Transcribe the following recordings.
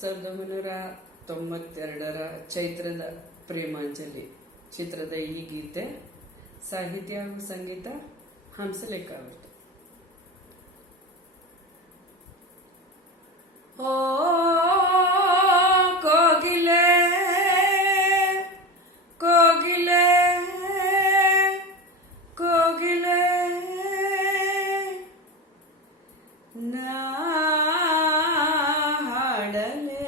1992ರ ಚೈತ್ರದ ಪ್ರೇಮಾಂಜಲಿ ಚಿತ್ರದ ಈ ಗೀತೆ ಸಾಹಿತ್ಯ ಹಾಗೂ ಸಂಗೀತ ಹಂಸಲೇಖ ಅವರದು. ಓ ಕೋಗಿಲೆ ಕೋಗಿಲೆ ಕೋಗಿಲೆ ನಾ ಹಾಡಲೆ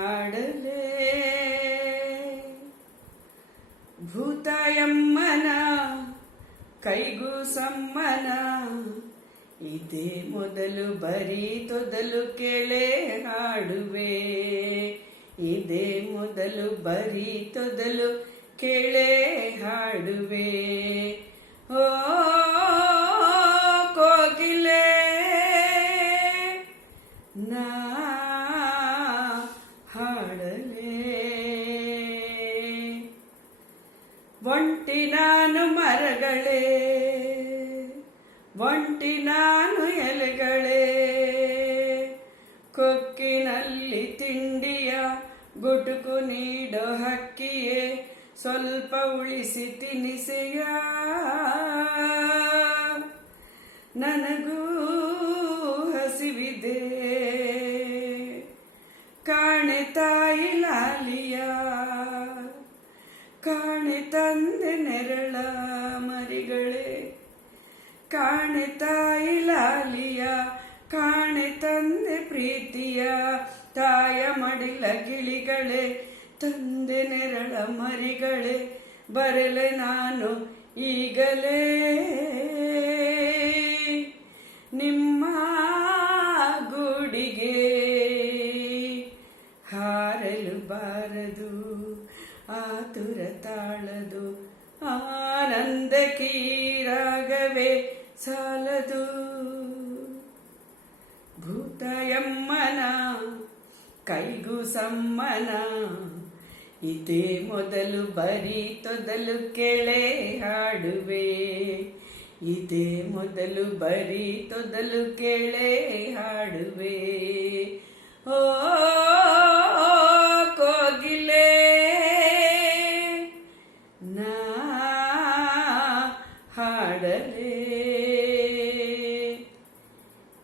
ಹಾಡಲೆ ಭೂತಾಯಮ್ಮನ ಕೈಗೂ ಸಮ್ಮನ ಇದೇ ಮೊದಲು ಬರೀ ತೊದಲು ಕೇಳೆ ಹಾಡುವೆ, ಇದೇ ಮೊದಲು ಬರೀ ತೊದಲು ಕೇಳೆ ಹಾಡುವೆ. ಓ ಕೋಗಿಲೆ ನಾ ಹಾಡಲೆ ಒಂಟಿ ನಾನು ಮರಗಳೇ, ಒಂಟಿ ನಾನು ಎಲೆಗಳೇ, ಕೊಕ್ಕಿನಲ್ಲಿ ತಿಂಡಿಯ ಗುಟುಕು ನೀಡೋ ಹಕ್ಕಿಯೇ, ಸ್ವಲ್ಪ ಉಳಿಸಿ ತಿನಿಸೆಯ ನನಗೂ ಹಸಿವಿದೆ. ಕಾಣೆ ತಾಯಿ ಲಾಲಿಯ, ಕಾಣೆ ತಂದೆ ನೆರಳ ಮರಿಗಳೇ, ಕಾಣೆ ತಾಯಿ ಲಾಲಿಯ, ಕಾಣೆ ತಂದೆ ಪ್ರೀತಿಯ ತಾಯ ಮಡಿಲ ಗಿಳಿಗಳೇ, ತಂದೆ ನೆರಳ ಮರಿಗಳೇ, ಬರಲೆ ನಾನು ಈಗಲೇ ನಿಮ್ಮ ಗೂಡಿಗೆ. ಹಾರಲು ಬಾರದು ಆತುರ ತಾಳದು, ಆನಂದ ಕೀರಾಗವೇ ಸಾಲದು. ಭೂತಾಯಮ್ಮನ ಕೈಗೂ ಸಮ್ಮನ ಇದೇ ಮೊದಲು ಬರೀ ತೊದಲು ಕೇಳೆ ಹಾಡುವೆ, ಇದೇ ಮೊದಲು ಬರೀ ತೊದಲು ಕೇಳೆ ಹಾಡುವೆ. ಓ ಕೋಗಿಲೆ ನಾ ಹಾಡಲೆ.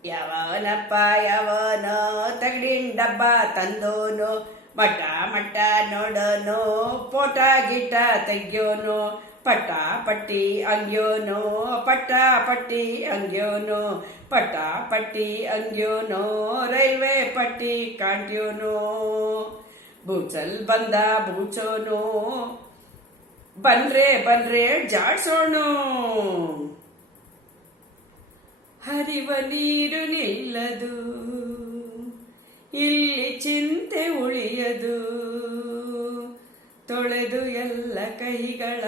ಯಾವನಪ್ಪ ಯಾವನೋ ತಗಡಿನ ಡಬ್ಬ ತಂದೋನು, ಮಟ್ಟ ಮಟ್ಟ ನೋಡೋನು, ಪೋಟ ಗಿಟ ತೆಗ್ಯೋನು, ಪಟ್ಟ ಪಟ್ಟಿ ಅಂಗ್ಯೋನೋ, ಪಟ್ಟ ಪಟ್ಟಿ ಅಂಗ್ಯೋನೋ, ಪಟ್ಟ ಪಟ್ಟಿ ಅಂಗ್ಯೋನೋ, ರೈಲ್ವೆ ಪಟ್ಟಿ ಕಾಣ್ಯೋನೋ, ಬೂಚಲ್ ಬಂದ ಬೂಚೋನು, ಬಂದ್ರೆ ಬಂದ್ರೆ ಜಾಡ್ಸೋಣು. ಹರಿವ ನೀರು ನಿಲ್ಲದು, ಇಲ್ಲಿ ಚಿಂತೆ ಉಳಿಯದು, ತೊಳೆದು ಎಲ್ಲ ಕೈಗಳ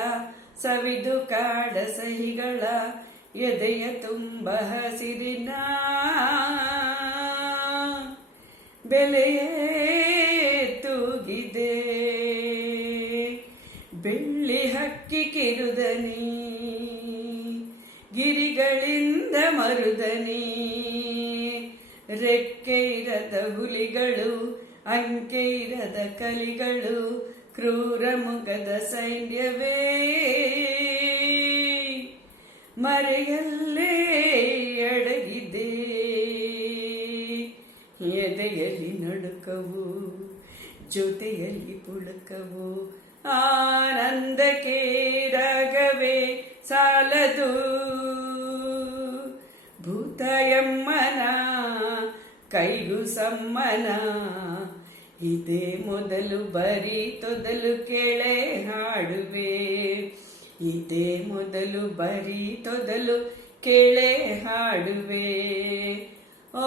ಸವಿದು ಕಾಡ ಸಹಿಗಳ, ಎದೆಯ ತುಂಬ ಹಸಿರಿನ ಬೆಲೆಯೇ ತೂಗಿದೆ. ಬೆಳ್ಳಿ ಹಕ್ಕಿ ಕಿರುದನಿ, ಗಿರಿಗಳಿಂದ ಮರುದನಿ, ರೆಕ್ಕೆ ಇರದ ಹುಲಿಗಳು, ಅಂಕೆ ಇರದ ಕಲಿಗಳು, ಕ್ರೂರ ಮುಖದ ಸೈನ್ಯವೇ ಮರೆಯಲ್ಲೇ ಅಡಗಿದೆ. ಎದೆಯಲ್ಲಿ ನಡುಕವು, ಜೊತೆಯಲ್ಲಿ ಪುಳಕವು, ಆನಂದಕ್ಕೆ ರಾಗವೇ ಸಾಲದು. ಭೂತಾಯಮ್ಮನ ಕೈಗೂ ಸಮ್ಮನ ಇದೇ ಮೊದಲು ಬರೀ ತೊದಲು ಕೇಳೆ ಹಾಡುವೆ, ಇದೇ ಮೊದಲು ಬರೀ ತೊದಲು ಕೇಳೆ ಹಾಡುವೆ. ಓ